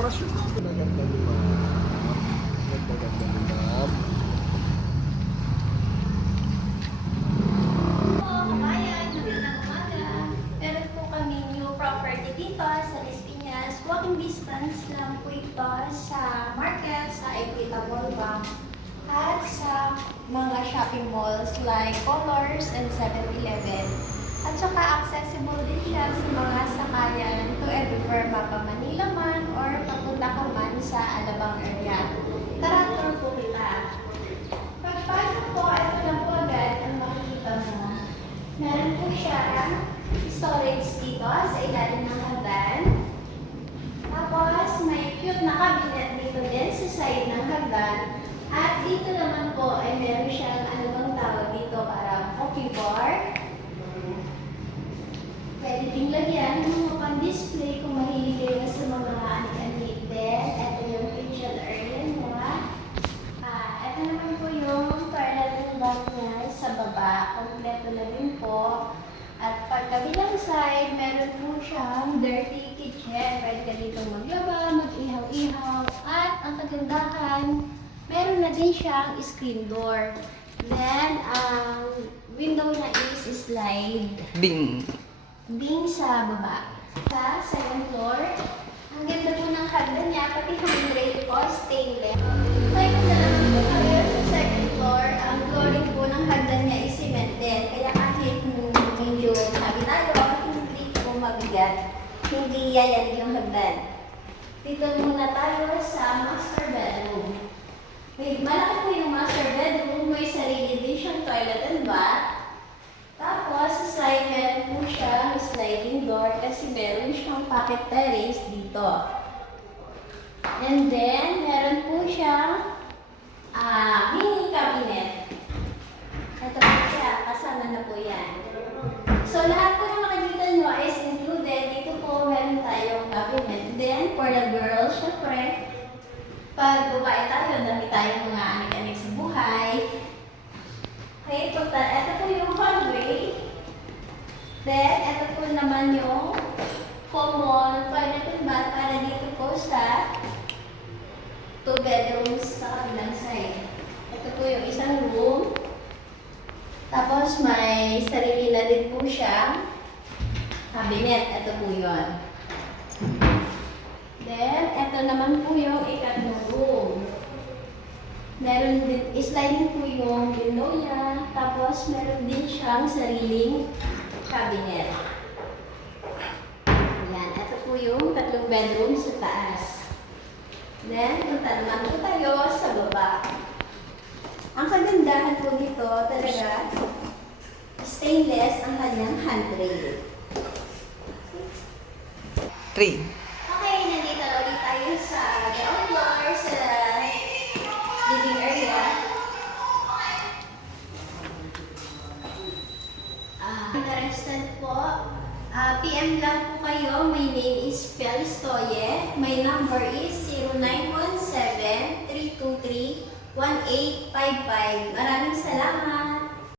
dekorasyon. Ganda ni ma'am. Ganda ni ma'am. Kabayan, magandang umaga. Meron po kami new property dito sa Las Piñas. Walking distance lang po ito sa market, sa Equitable Bank, at sa mga shopping malls like Colors and 7-Eleven. At saka accessible din siya sa mga sakayan to everywhere, mapa Manila man or papunta ka man sa Alabang area. Tara, tour po kita. Pagpasok po, ito na po agad ang makikita mo. Meron po siya storage dito sa ilalim ng hagdan. Tapos may cute na cabinet dito din sa side ng hagdan. At dito naman po ay meron siyang ano bang tawag dito, para coffee bar. Pwede din lagyan ng mga pan-display kung mahilig kayo sa mga anik-anik din. Ito yung kitchen area niya. Ito naman po yung toilet ng bath niya sa baba. Kompleto na din po. At pagkabilang side, meron po siyang dirty kitchen. Pwede ka dito maglaba, mag-ihaw-ihaw. At ang kagandahan, meron na din siyang screen door. Then, ang window na is slide. Ding! Ding sa baba. Sa second floor, ang ganda po ng hagdan niya, pati handrail po, stainless. Kaya kung naman po kayo sa second floor, ang flooring po ng hagdan niya is cemented. Kaya kahit medyo sabi tayo, hindi po mabigat. Hindi yayan yung hagdan. Dito muna tayo sa master bedroom. Malaki po yung master bedroom. May sarili din siyang toilet and bath. Tapos, sa side, meron po siya sliding door kasi meron siyang pocket terrace dito. And then, meron po siyang mini cabinet. Ito po siya, kasama na po yan. So, lahat po ng makikita nyo is included. Dito po meron tayong cabinet. Then, for the girls, syempre, pag babae tayo, dami tayong mga anik-anik sa buhay. Okay, ito po yung hallway. Then, ito po naman yung common toilet and bath para dito po sa 2 bedrooms sa kabilang side. Ito po yung isang room. Tapos, may sarili na din po siyang cabinet. Ito po yun. Then, ito naman po yung ikatlong room. Meron din, sliding po yung window niya. Tapos, meron din siyang sariling cabinet. Ayan, ito po yung 3 bedroom sa taas. Then, punta naman po tayo sa baba. Ang kagandahan po dito talaga, stainless ang kanyang handrail. 3. Okay, nandito na ulit tayo sa ground floor, sa living area. Interested po, PM lang po kayo. My name is Felistoye. My number is 0917-323-1855. Maraming salamat!